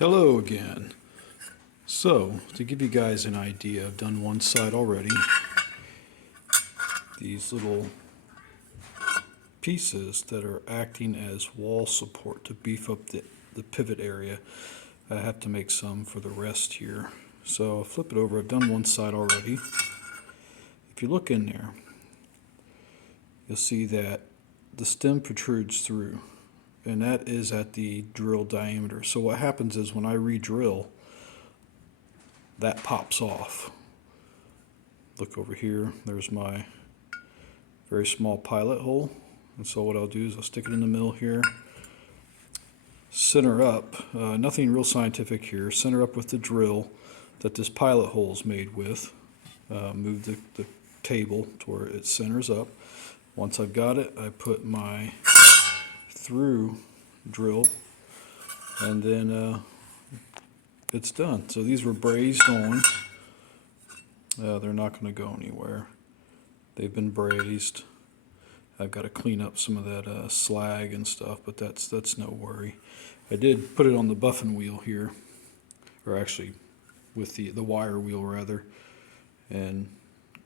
Hello again. So, to give you guys an idea, I've done one side already. These little pieces that are acting as wall support to beef up the pivot area. I have to make some for the rest here. So I'll flip it over. I've done one side already. If you look in there, you'll see that the stem protrudes through, and that is at the drill diameter. So what happens is when I re-drill, that pops off. Look over here, there's my very small pilot hole. And so what I'll do is I'll stick it in the middle here, center up, nothing real scientific here, center up with the drill that this pilot hole is made with. Move the table to where it centers up. Once I've got it, I put my through drill, and then it's done. So these were brazed on. They're not going to go anywhere. They've been brazed. I've got to clean up some of that slag and stuff, but that's no worry. I did put it on the buffing wheel here, or actually with the wire wheel rather, and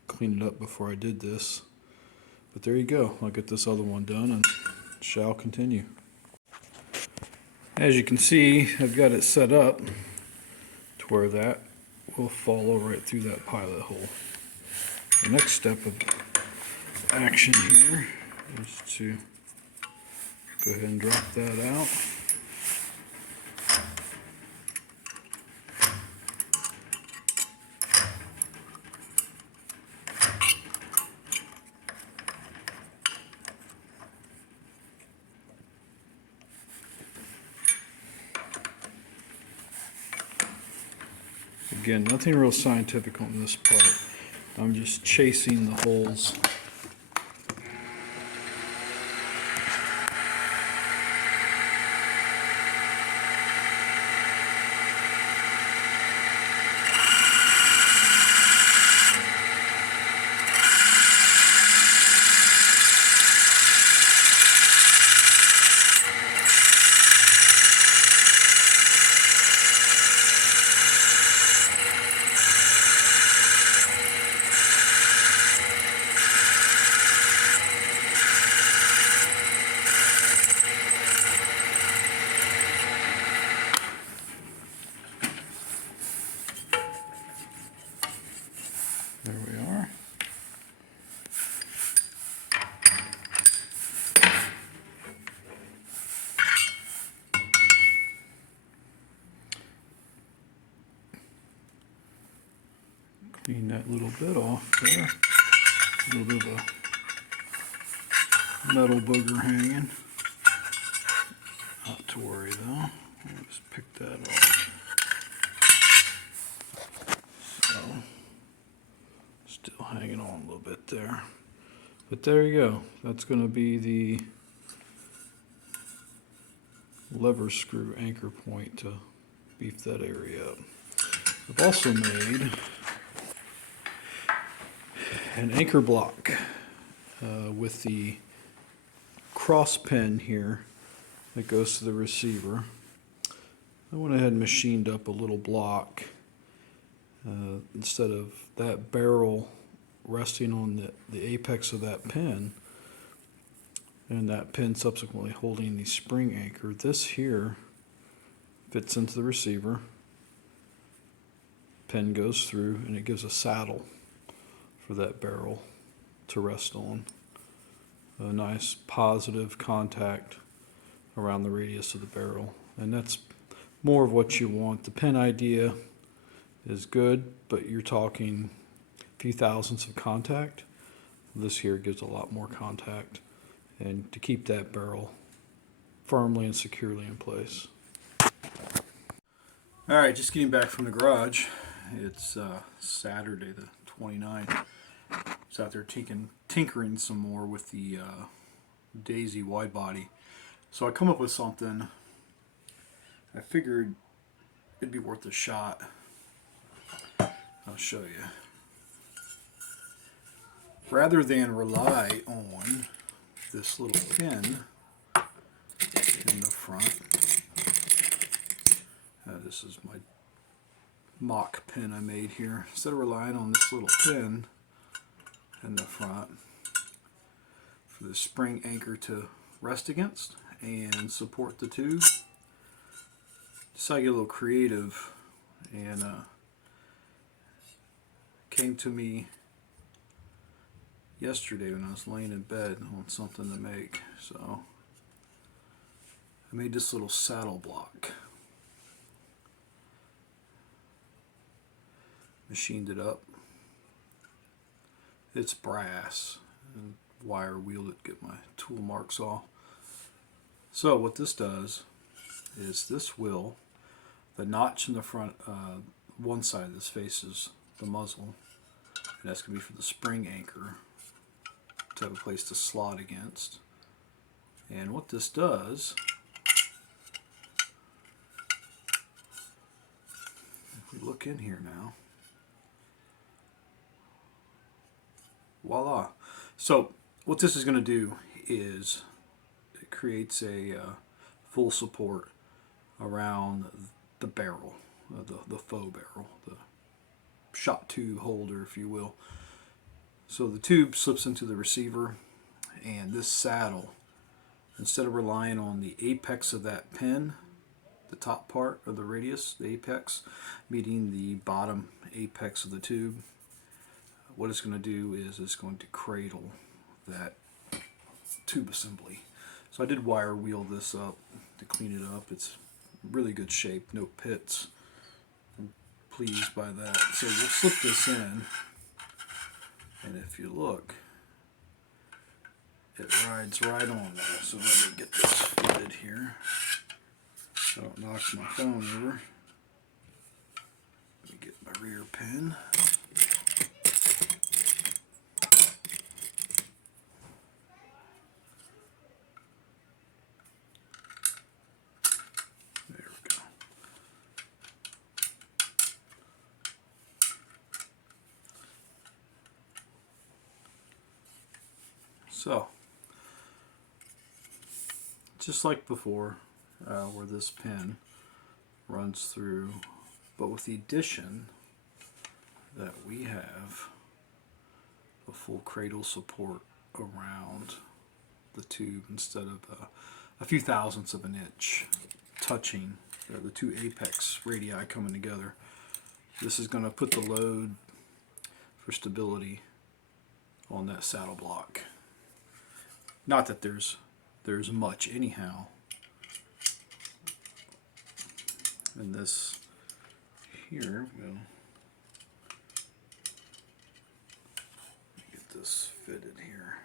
clean it up before I did this. But there you go. I'll get this other one done and shall continue. As you can see, I've got it set up to where that will follow right through that pilot hole. The next step of action here is to go ahead and drop that out. Again, nothing real scientific on this part. I'm just chasing the holes. There we are. Clean that little bit off there. A little bit of a metal booger hanging. Not to worry though. I'll just pick that off. So, still hanging on a little bit there. But there you go. That's going to be the lever screw anchor point to beef that area up. I've also made an anchor block with the cross pin here that goes to the receiver. I went ahead and machined up a little block instead of that barrel resting on the apex of that pin and that pin subsequently holding the spring anchor. This here fits into the receiver, pin goes through, and it gives a saddle for that barrel to rest on. A nice positive contact around the radius of the barrel, and that's more of what you want. The pin idea is good, but you're talking a few thousandths of contact. This here gives a lot more contact, and to keep that barrel firmly and securely in place. Alright, just getting back from the garage. It's Saturday the 29th. It's out there tinkering some more with the Daisy Widebody. So I come up with something. I figured it'd be worth a shot. I'll show you. Rather than rely on this little pin in the front that This is my mock pin I made here. Instead of relying on this little pin in the front for the spring anchor to rest against and support the tube, decided to get a little creative, and came to me yesterday when I was laying in bed on something to make. So I made this little saddle block. Machined it up. It's brass, and wire wheeled it to get my tool marks off. So what this does is this will, the notch in the front, one side of this faces the muzzle, and that's going to be for the spring anchor to have a place to slot against. And what this does, if we look in here now, voila. So what this is going to do is it creates a full support around the barrel, the faux barrel, the shot tube holder, if you will. So the tube slips into the receiver, and this saddle, instead of relying on the apex of that pin, the top part of the radius, the apex, meeting the bottom apex of the tube, what it's going to do is it's going to cradle that tube assembly. So I did wire wheel this up to clean it up. It's really good shape, no pits. I'm pleased by that. So we'll slip this in, and if you look, it rides right on there. So let me get this fitted here so I don't knock my phone over. Let me get my rear pin. There we go. So, just like before, where this pin runs through, but with the addition that we have a full cradle support around the tube instead of a few thousandths of an inch touching the two apex radii coming together. This is going to put the load for stability on that saddle block. Not that there's much anyhow. And this here, we'll get this fitted here.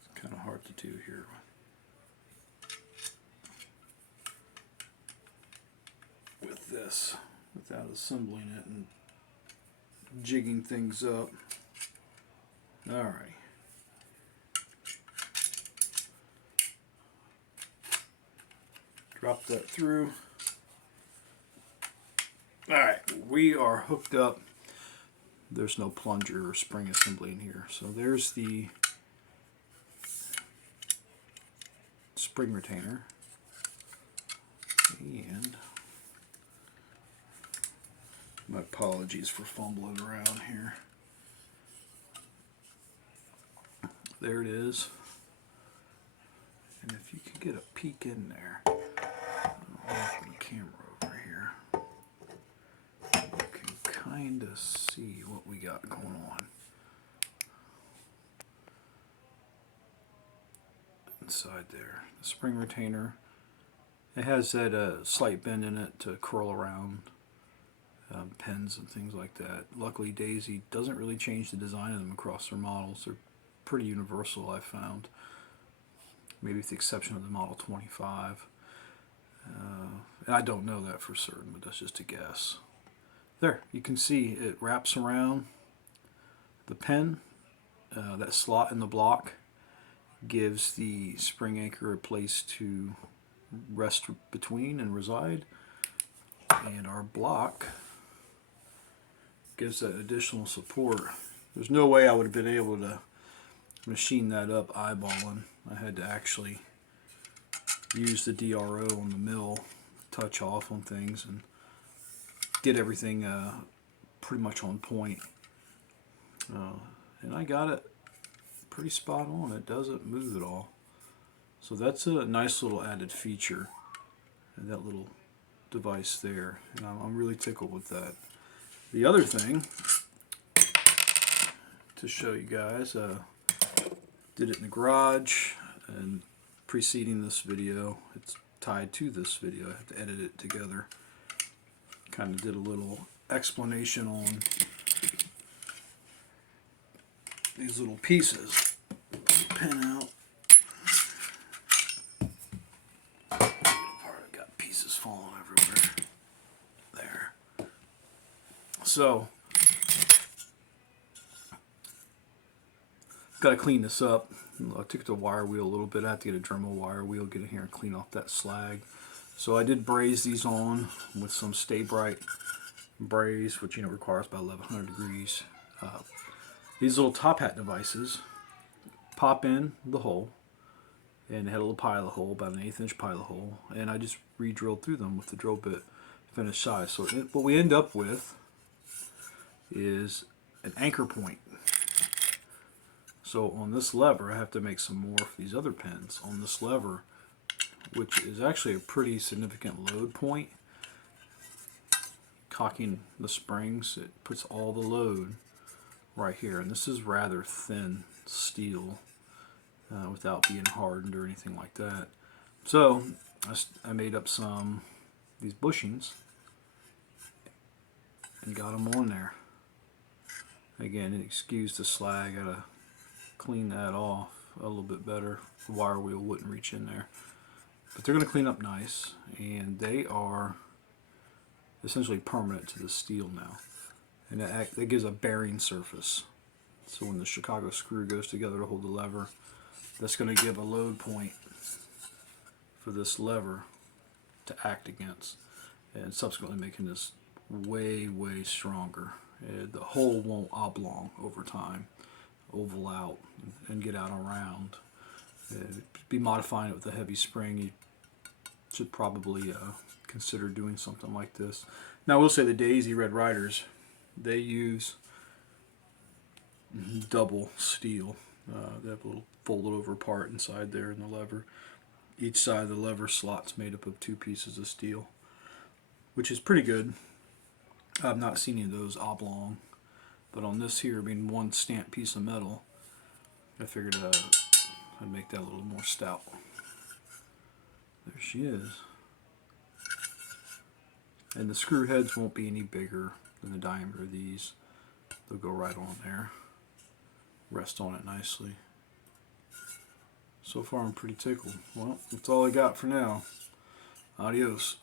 It's kind of hard to do here with this without assembling it and jigging things up. Alright. Drop that through. Alright, we are hooked up. There's no plunger or spring assembly in here. So there's the spring retainer. And my apologies for fumbling around here. There it is. And if you could get a peek in there, I'll open the camera over here, you can kind of see what we got going on inside there. The spring retainer, it has that slight bend in it to curl around pins and things like that. Luckily Daisy doesn't really change the design of them across their models. They're pretty universal, I've found, maybe with the exception of the Model 25. And I don't know that for certain, but that's just a guess. There, you can see it wraps around the pin. That slot in the block gives the spring anchor a place to rest between and reside. And our block gives that additional support. There's no way I would have been able to machine that up eyeballing. I had to actually use the DRO on the mill, touch off on things, and get everything pretty much on point. And I got it pretty spot on. It doesn't move at all. So that's a nice little added feature, that little device there, and I'm really tickled with that. The other thing to show you guys, did it in the garage, and preceding this video, it's tied to this video. I have to edit it together. Kind of did a little explanation on these little pieces. Pin out. Got pieces falling everywhere. There. So, got to clean this up. I took the wire wheel a little bit. I have to get a Dremel wire wheel, get in here and clean off that slag. So I did braze these on with some Stay Bright braze, which requires about 1100 degrees. These little top hat devices pop in the hole, and it had a little pilot hole, about an 1/8 inch pilot hole, and I just re-drilled through them with the drill bit, finished size. So what we end up with is an anchor point. So on this lever, I have to make some more for these other pins. On this lever, which is actually a pretty significant load point, cocking the springs, it puts all the load right here. And this is rather thin steel without being hardened or anything like that. So I made up these bushings and got them on there. Again, excuse the slag, gotta clean that off a little bit better. The wire wheel wouldn't reach in there. But they're going to clean up nice, and they are essentially permanent to the steel now. And that gives a bearing surface. So when the Chicago screw goes together to hold the lever, that's going to give a load point for this lever to act against, and subsequently making this way, way stronger. The hole won't oblong over time, oval out, and get out around. Be modifying it with a heavy spring, you should probably consider doing something like this. Now I will say the Daisy Red Riders, they use double steel. They have a little folded over part inside there in the lever. Each side of the lever slot's made up of 2 pieces of steel, which is pretty good. I've not seen any of those oblong, but on this here being one stamped piece of metal, I figured I'd make that a little more stout. There she is. And the screw heads won't be any bigger than the diameter of these. They'll go right on there. Rest on it nicely. So far I'm pretty tickled. Well, that's all I got for now. Adios.